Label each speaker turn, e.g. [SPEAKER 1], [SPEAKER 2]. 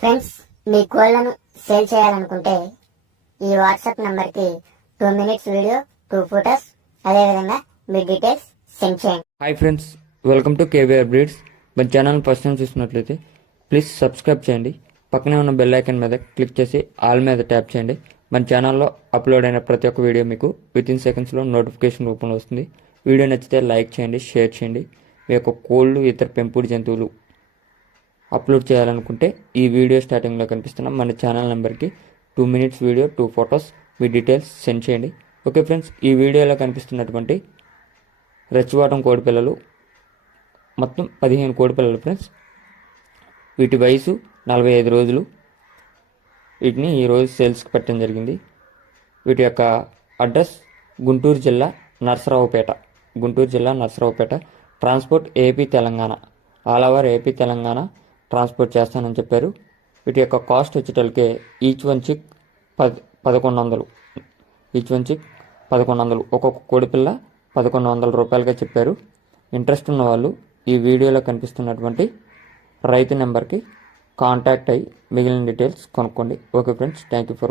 [SPEAKER 1] Friends మీ కోళ్ళను sale చేయాలనుకుంటే ఈ వాట్సాప్ నంబర్కి two minutes video two photos అదేవిధంగా మీ డీటెయిల్స్ సెండ్ చేయండి.
[SPEAKER 2] Hi friends welcome to KVR breeds మన ఛానల్ ఫస్ట్ టైం చూసినట్లయితే ప్లీజ్ సబ్స్క్రైబ్ చేయండి. పక్కనే ఉన్న బెల్ ఐకన్ మీద క్లిక్ చేసి ఆల్ మీద ట్యాప్ చేయండి. మన ఛానల్లో అప్లోడ్ అయిన ప్రతి ఒక్క వీడియో మీకు విత్ ఇన్ సెకండ్స్లో నోటిఫికేషన్ రూపంలో వస్తుంది. వీడియో నచ్చితే లైక్ చేయండి షేర్ చేయండి. మీ యొక్క కోళ్ళు ఇతర పెంపుడు జంతువులు అప్లోడ్ చేయాలనుకుంటే ఈ వీడియో స్టార్టింగ్లో కనిపిస్తున్న మన ఛానల్ నెంబర్కి two minutes video two photos మీ డీటెయిల్స్ సెండ్ చేయండి. ఓకే ఫ్రెండ్స్ ఈ వీడియోలో కనిపిస్తున్నటువంటి రెచ్చవాటం కోడి పిల్లలు మొత్తం పదిహేను కోడి పిల్లలు ఫ్రెండ్స్. వీటి వయసు నలభై ఐదు రోజులు. వీటిని ఈరోజు సేల్స్కి పెట్టడం జరిగింది. వీటి యొక్క అడ్రస్ గుంటూరు జిల్లా నరసరావుపేట గుంటూరు జిల్లా Narasaraopet. Transport AP Telangana all over AP Telangana. Transport చేస్తానని చెప్పారు. వీటి యొక్క కాస్ట్ వచ్చేటలకే ఈచ్ వన్ చిక్ పది పదకొండు వందలు ఈచ్ వన్ చిక్ పదకొండు వందలు ఒక్కొక్క కోడిపిల్ల పదకొండు వందల రూపాయలుగా చెప్పారు. ఇంట్రెస్ట్ ఉన్న వాళ్ళు ఈ వీడియోలో కనిపిస్తున్నటువంటి రైతు నెంబర్కి కాంటాక్ట్ అయ్యి మిగిలిన డీటెయిల్స్ కొనుక్కోండి. Okay friends thank you for